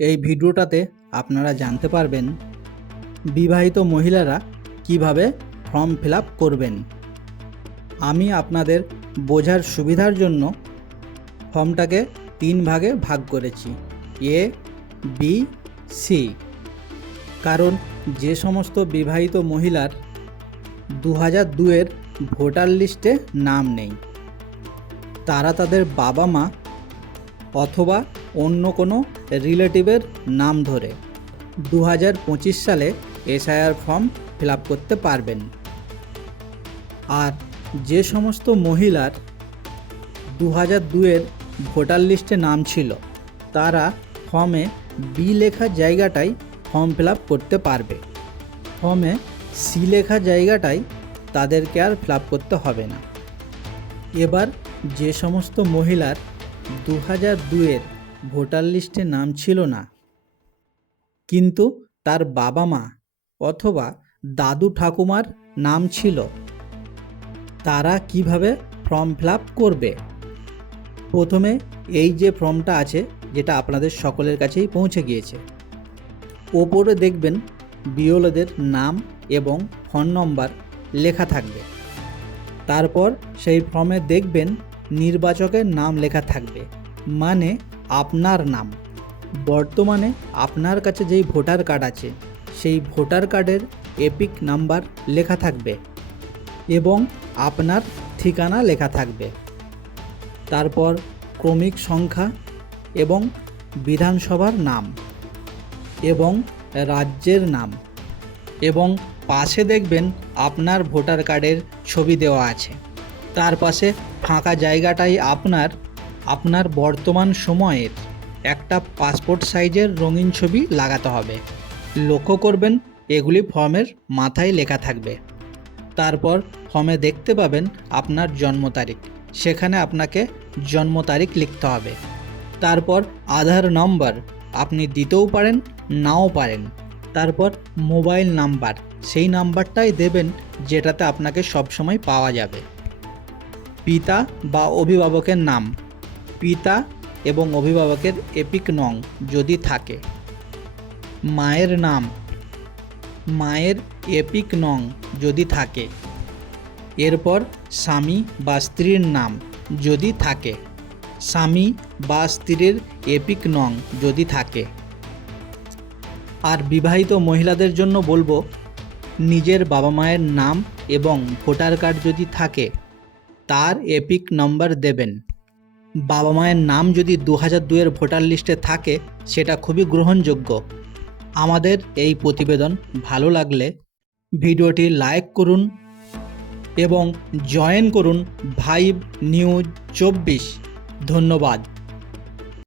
এই ভিডিওটাতে আপনারা জানতে পারবেন বিবাহিত মহিলারা কীভাবে ফর্ম ফিল করবেন। আমি আপনাদের বোঝার সুবিধার জন্য ফর্মটাকে তিন ভাগে ভাগ করেছি। এ বি সি কারণ যে সমস্ত বিবাহিত মহিলার দু হাজার দুয়ের ভোটার লিস্টে নাম নেই, তারা তাদের বাবা মা অথবা অন্য কোনো রিলেটিভের নাম ধরে। দু হাজার পঁচিশ সালে এসআইআর ফর্ম ফিল করতে পারবেন। আর যে সমস্ত মহিলার দু হাজার দুয়ের ভোটার লিস্টে নাম ছিল, তারা ফর্মে বি লেখা জায়গাটাই ফর্ম ফিল করতে পারবে। ফর্মে সি লেখা জায়গাটাই তাদেরকে আর ফিল করতে হবে না। এবার যে সমস্ত মহিলার দু হাজার দুয়ের ভোটার লিস্টে নাম ছিল না। কিন্তু তার বাবা মা অথবা দাদু ঠাকুমার নাম ছিল। তারা কীভাবে ফর্ম ফিল করবে? প্রথমে এই যে ফর্মটা আছে, যেটা আপনাদের সকলের কাছেই পৌঁছে গিয়েছে। ওপরে দেখবেন বিওলদের নাম এবং ফোন নম্বর লেখা থাকবে। তারপর সেই ফর্মে দেখবেন নির্বাচকের নাম লেখা থাকবে। মানে আপনার নাম। বর্তমানে আপনার কাছে যেই ভোটার কার্ড আছে, সেই ভোটার কার্ডের এপিক নাম্বার লেখা থাকবে এবং আপনার ঠিকানা লেখা থাকবে। তারপর ক্রমিক সংখ্যা এবং বিধানসভার নাম এবং রাজ্যের নাম এবং পাশে দেখবেন আপনার ভোটার কার্ডের ছবি দেওয়া আছে। তার পাশে ফাঁকা জায়গাটাই আপনার আপনার বর্তমান সময়ের একটা পাসপোর্ট সাইজের রঙিন ছবি লাগাতে হবে। লক্ষ্য করবেন, এগুলি ফর্মের মাথায় লেখা থাকবে। তারপর ফর্মে দেখতে পাবেন আপনার জন্ম তারিখ। সেখানে আপনাকে জন্ম তারিখ লিখতে হবে। তারপর আধার নম্বর আপনি দিতেও পারেন, নাও পারেন। তারপর মোবাইল নাম্বার সেই নাম্বারটাই দেবেন যেটাতে আপনাকে সবসময় পাওয়া যাবে। পিতা বা অভিভাবকের নাম। পিতা এবং অভিভাবকের এপিক নং যদি থাকে। মায়ের নাম। মায়ের এপিক নং যদি থাকে। এরপর স্বামী বা স্ত্রীর নাম যদি থাকে। স্বামী বা স্ত্রীর এপিক নং যদি থাকে। আর বিবাহিত মহিলাদের জন্য বলব, নিজের বাবা মায়ের নাম এবং ভোটার কার্ড যদি থাকে, তার এপিক নম্বর দেবেন। বাবা মায়ের নাম যদি দু হাজার দুয়ের ভোটার লিস্টে থাকে, সেটা খুবই গ্রহণযোগ্য। আমাদের এই প্রতিবেদন ভালো লাগলে ভিডিওটি লাইক করুন এবং জয়েন করুন ভাইব নিউজ চব্বিশ। ধন্যবাদ।